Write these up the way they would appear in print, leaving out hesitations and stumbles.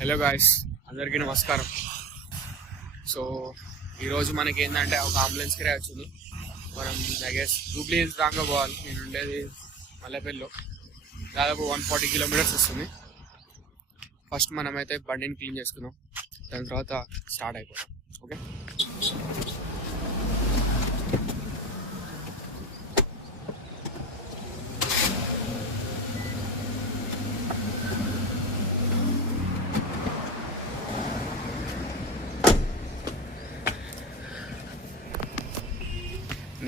Hello guys, అందరికీ నమస్కారం. సో ఈరోజు మనకి ఏంటంటే ఒక అంబులెన్స్ కిరాయి వచ్చింది. మనం ఐ గెస్ జూబ్లీ హిల్స్ దాకా పోవాలి. నేను ఉండేది మల్లెపల్లిలో. దాదాపు 140 కిలోమీటర్స్ వస్తుంది. ఫస్ట్ మనమైతే బండిని క్లీన్ చేసుకుందాం, దాని తర్వాత స్టార్ట్ అయిపోతాం. ఓకే,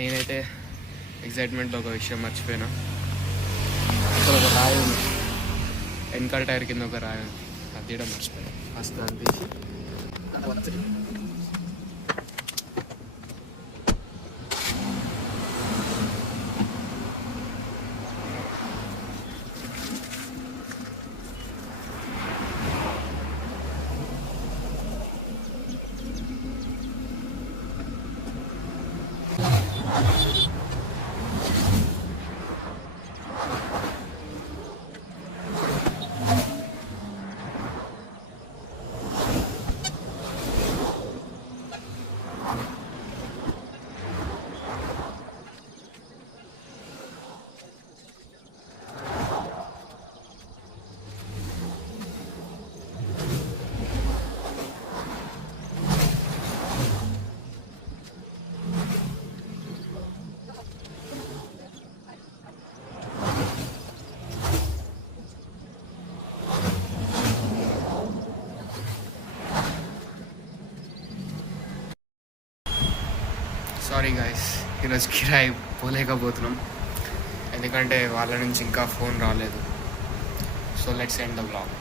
నేనైతే ఎగ్జైట్మెంట్లో ఒక విషయం మర్చిపోయినా. ఇక్కడ ఒక రాయి ఉంది, వెనకాల టైర్ కింద ఒక రాయి ఉంది. అది తీయడం మర్చిపోయాను. ఫస్ట్ దాన్ని తీసి సారీ గాయస్, ఈరోజు కిరాయి పోలేకపోతున్నాం ఎందుకంటే వాళ్ళ నుంచి ఇంకా ఫోన్ రాలేదు. So let's end the vlog.